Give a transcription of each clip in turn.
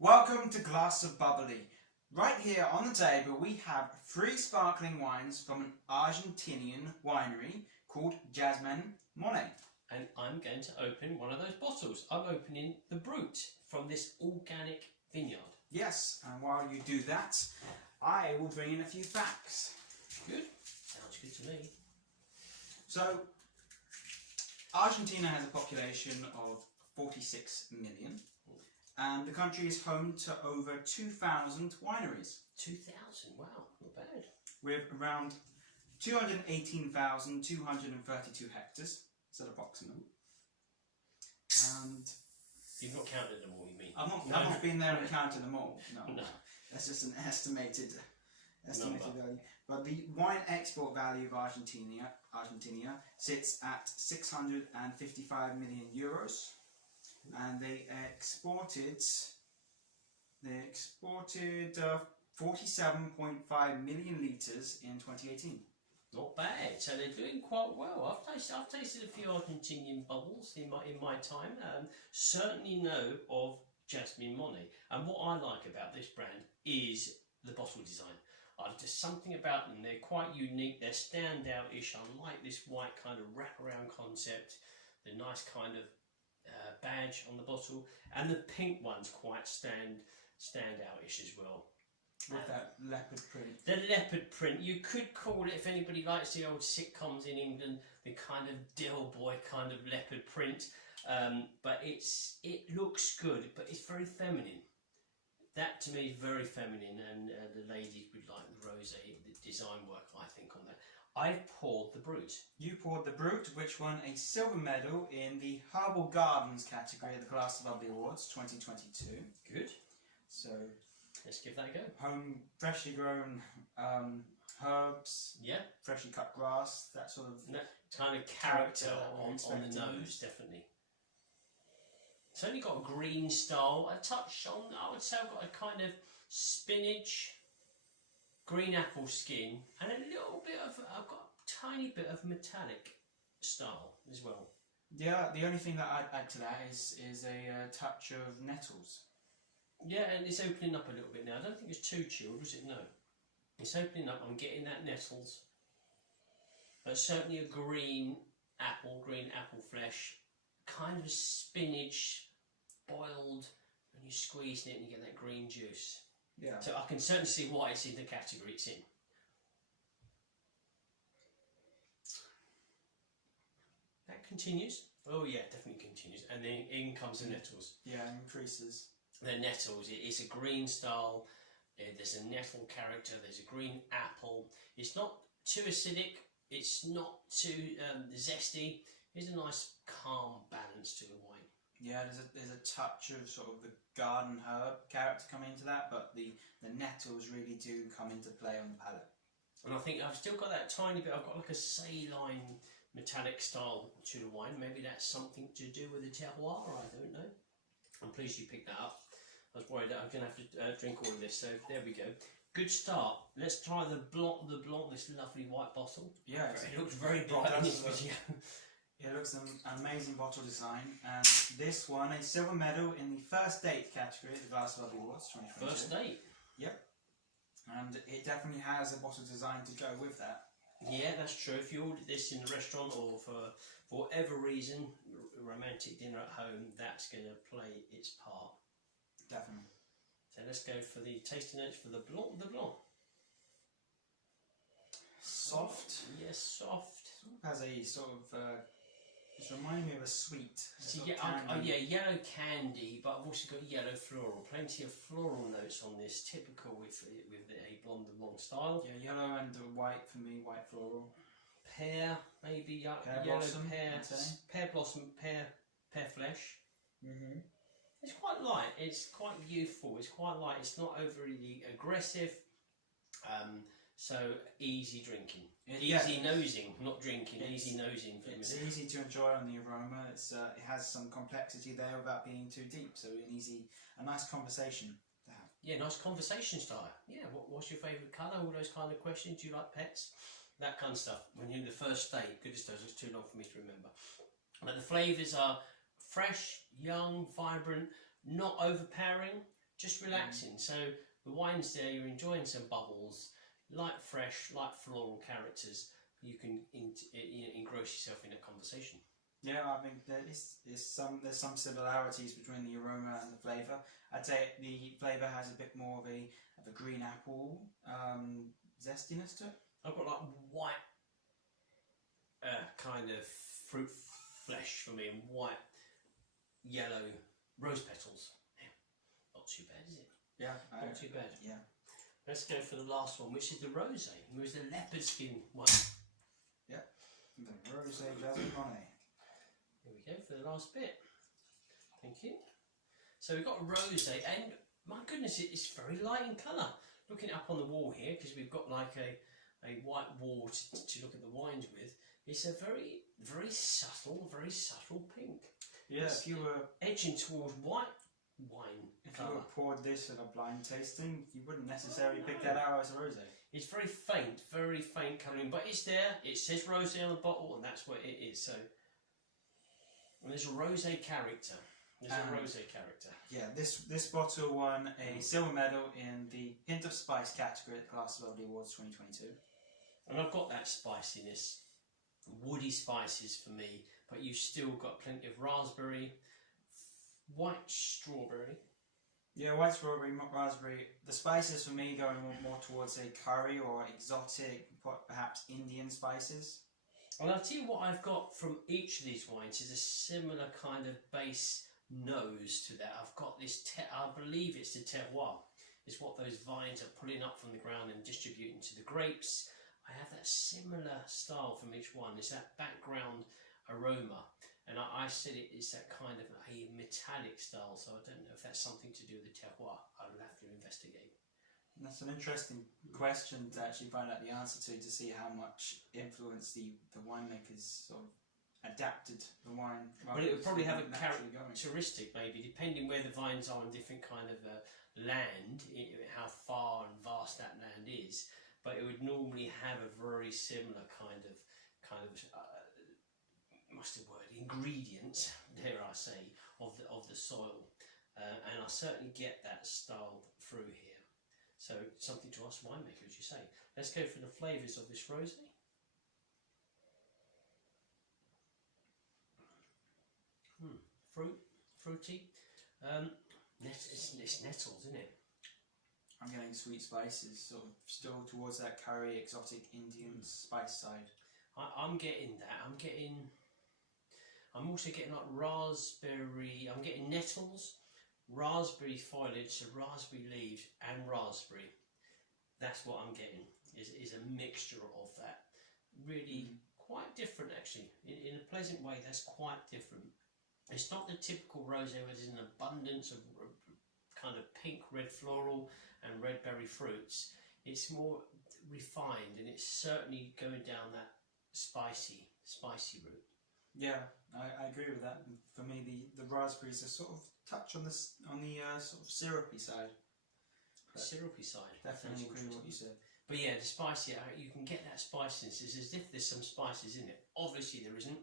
Welcome to Glass of Bubbly. Right here on the table we have 3 sparkling wines from an Argentinian winery called Jasmine Monet. And I'm going to open one of those bottles. I'm opening the Brut from this organic vineyard. Yes, and while you do that, I will bring in a few facts. Good. Sounds good to me. So, Argentina has a population of 46 million. And the country is home to over 2,000 wineries. 2,000, wow, not bad. With around 218,232 hectares, is that approximate? And you've not counted them all, you mean? I've not been there and counted them all. No, no. That's just an estimated value. But the wine export value of Argentina sits at 655 million euros. And they exported 47.5 million litres in 2018. Not bad. So they're doing quite well. I've tasted a few Argentinian bubbles in my time. Certainly know of Jasmine Monet. And what I like about this brand is the bottle design. There's something about them. They're quite unique. They're standout-ish. I like this white kind of wraparound concept. The nice kind of badge on the bottle, and the pink one's quite standout-ish as well. With that leopard print. The leopard print, you could call it, if anybody likes the old sitcoms in England, the kind of Dill Boy kind of leopard print. But it looks good, but it's very feminine. That to me is very feminine, and the ladies would like the rosé, the design work, I think, on that. I've poured the Brut. You poured the Brut, which won a silver medal in the Herbal Gardens category at the Glass of Bubbly Awards 2022. Good. So let's give that a go. Home, freshly grown herbs. Yeah. Freshly cut grass. That sort of kind of character on the nose, definitely. It's only got a green style. A touch on, I would say, I've got a kind of spinach, green apple skin, and a little bit of, I've got a tiny bit of metallic style as well. Yeah, the only thing that I'd add to that is a touch of nettles. Yeah, and it's opening up a little bit now. I don't think it's too chilled, was it? No. It's opening up. I'm getting that nettles. But certainly a green apple flesh, kind of spinach, boiled, and you squeeze it and you get that green juice. Yeah. So I can certainly see why it's in the category it's in. That continues. Oh yeah, definitely continues. And then in comes the nettles. Yeah, increases. The nettles. It's a green style. There's a nettle character. There's a green apple. It's not too acidic. It's not too zesty. There's a nice calm balance to the wine. Yeah, there's a touch of sort of the garden herb character coming into that, but the nettles really do come into play on the palate. And I think I've still got that tiny bit. I've got like a saline metallic style to the wine. Maybe that's something to do with the terroir. I don't know. I'm pleased you picked that up. I was worried that I'm going to have to drink all of this. So there we go. Good start. Let's try the Blanc, this lovely white bottle. Yeah, it looks very bright in this video. It looks an amazing bottle design, and this won a silver medal in the first date category at the Glass of Bubbly Awards 2022. First date? Yep. And it definitely has a bottle design to go with that. Yeah, that's true. If you ordered this in the restaurant or for whatever reason, romantic dinner at home, that's going to play its part. Definitely. So let's go for the tasting notes for the Blanc. Soft. Yes, soft. Has a sort of it's reminding me of a sweet. So yellow candy, but I've also got yellow floral. Plenty of floral notes on this, typical with a Blanc de Blanc style. Yeah, yellow and white for me, white floral. Pear, maybe yellow blossom, pear blossom, pear flesh. Mm-hmm. It's quite light. It's quite youthful. It's quite light. It's not overly aggressive. So easy drinking. Easy nosing, not drinking. Easy nosing. It's easy to enjoy on the aroma. It has some complexity there without being too deep. So a nice conversation to have. Yeah, nice conversation starter. Yeah, what's your favourite colour? All those kind of questions. Do you like pets? That kind of stuff. When you're in the first date, goodness knows, it's too long for me to remember. But the flavours are fresh, young, vibrant, not overpowering, just relaxing. So the wine's there, you're enjoying some bubbles, light fresh, light floral characters. You can engross yourself in a conversation. Yeah, I think there's some similarities between the aroma and the flavour. I'd say the flavour has a bit more of a green apple zestiness to it. I've got like white kind of fruit flesh for me, and white, yellow rose petals. Yeah. Not too bad, is it? Yeah, not too bad. Yeah. Let's go for the last one, which is the rosé, which is the leopard skin one. Yeah, the rosé Jasmine Monet. Here we go for the last bit. Thank you. So we've got a rosé, and my goodness, it's very light in colour. Looking up on the wall here, because we've got like a white wall to look at the wines with. It's a very subtle pink. Yeah, it's if you were edging towards white wine. If you were poured this at a blind tasting, you wouldn't necessarily pick that out as a rosé. It's very faint colouring, but it's there. It says rosé on the bottle, and that's what it is. So, and there's a rosé character. Yeah, this bottle won a silver medal in the Hint of Spice category at the Glass of Lovely Awards 2022. And I've got that spiciness, woody spices for me, but you've still got plenty of raspberry, white strawberry. Yeah, white strawberry, raspberry. The spices for me going more towards a curry or exotic, perhaps Indian spices. Well, I'll tell you what I've got from each of these wines is a similar kind of base nose to that. I've got this, I believe it's the terroir. It's what those vines are pulling up from the ground and distributing to the grapes. I have that similar style from each one. It's that background aroma. And I said it's that kind of a metallic style, so I don't know if that's something to do with the terroir. I'll have to investigate. That's an interesting question to actually find out the answer to see how much influence the winemakers sort of adapted the wine. Well, it would probably have a characteristic, maybe, depending where the vines are in different kind of land, how far and vast that land is. But it would normally have a very similar kind of what's the word, ingredients, dare I say, of the soil, and I certainly get that style through here. So something to ask winemakers, you say. Let's go for the flavours of this rosé. Fruity. It's nettles, isn't it? I'm getting sweet spices, sort of still towards that curry, exotic Indian spice side. I'm getting that. I'm also getting like raspberry. I'm getting nettles, raspberry foliage, so raspberry leaves, and raspberry. That's what I'm getting. Is a mixture of that. Really quite different, actually. In a pleasant way, that's quite different. It's not the typical rosé where there's an abundance of kind of pink, red floral and red berry fruits. It's more refined, and it's certainly going down that spicy route. Yeah, I agree with that. For me, the raspberries are sort of touch on the sort of syrupy side. Syrupy side. Definitely agree with what you said. But yeah, the spicy, you can get that spiciness. It's as if there's some spices in it. Obviously there isn't,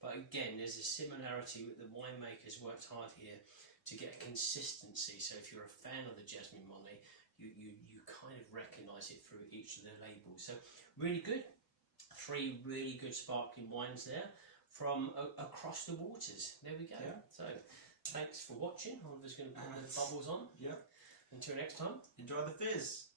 but again, there's a similarity with the winemakers worked hard here to get consistency. So if you're a fan of the Jasmine Monet, you kind of recognise it through each of the labels. So really good. 3 really good sparkling wines there from across the waters. There we go. Yeah. So thanks for watching. Oliver's going to put the bubbles on. Yeah. Until next time. Enjoy the fizz.